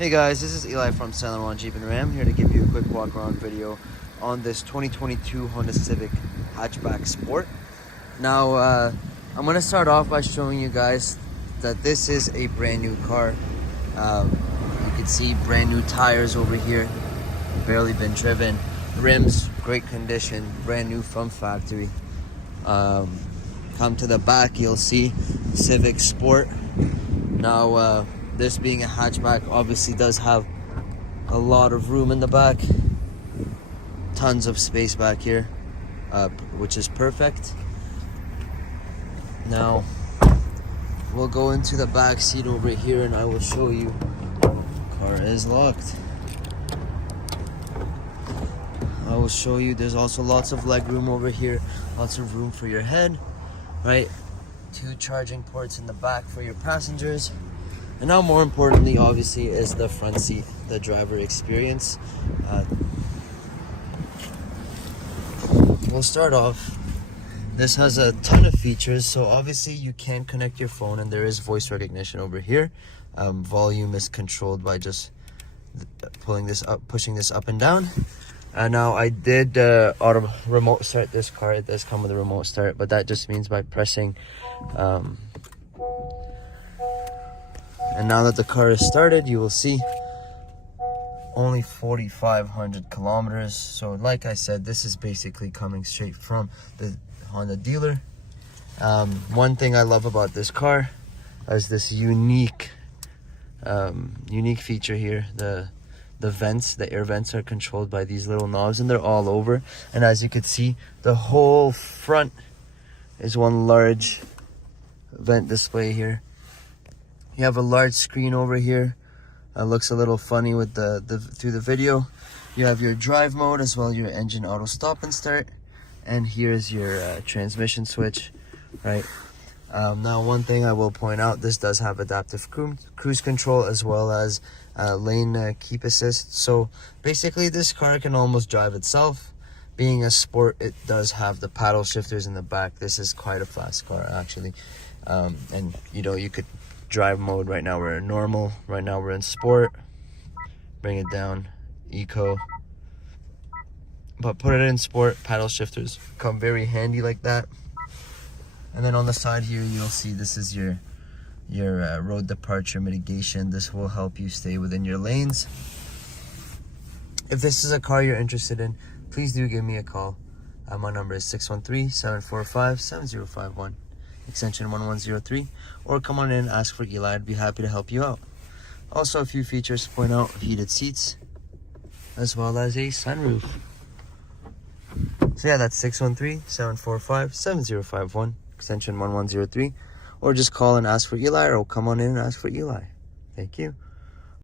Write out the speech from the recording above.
Hey guys, this is Eli from St-Laurent Jeep and Ram, here to give you a quick walk around video on this 2022 Honda Civic Hatchback Sport. Now, I'm going to start off by showing you guys that this is a brand new car. You can see brand new tires over here, barely been driven. Rims, great condition, brand new from factory. Come to the back, you'll see Civic Sport. Now, this being a hatchback obviously does have a lot of room in the back, tons of space back here, which is perfect. Now we'll go into the back seat over here and I will show you. Car is locked. I will show you there's also lots of leg room over here, lots of room for your head, right? 2 charging ports in the back for your passengers. And now more importantly, obviously, is the front seat, the driver experience. We'll start off. This has a ton of features, so obviously you can connect your phone and there is voice recognition over here. Volume is controlled by just pulling this up, pushing this up and down. Now I did auto remote start this car. It does come with a remote start, but that just means by pressing and now that the car is started, you will see only 4,500 kilometers. So like I said, this is basically coming straight from the Honda dealer. One thing I love about this car is this unique feature here. The vents, the air vents are controlled by these little knobs and they're all over. And as you can see, the whole front is one large vent display here. You have a large screen over here. Looks a little funny with through the video. You have your drive mode as well, your engine auto stop and start, and here's your transmission switch, right? Now, one thing I will point out: this does have adaptive cruise control as well as lane keep assist. So basically, this car can almost drive itself. Being a sport, it does have the paddle shifters in the back. This is quite a fast car, actually, and you know, you could drive mode. Right now we're in normal, right now we're in sport, bring it down, eco, but put it in sport. Paddle shifters come very handy like that. And then on the side here, you'll see this is your road departure mitigation. This will help you stay within your lanes. If this is a car you're interested in, please do give me a call. My number is 613-745-7051. extension 1103, or come on in and ask for Eli. I'd be happy to help you out. Also, a few features to point out: heated seats as well as a sunroof. So yeah, that's 613-745-7051, extension 1103, or just call and ask for Eli, or come on in and ask for Eli. Thank you.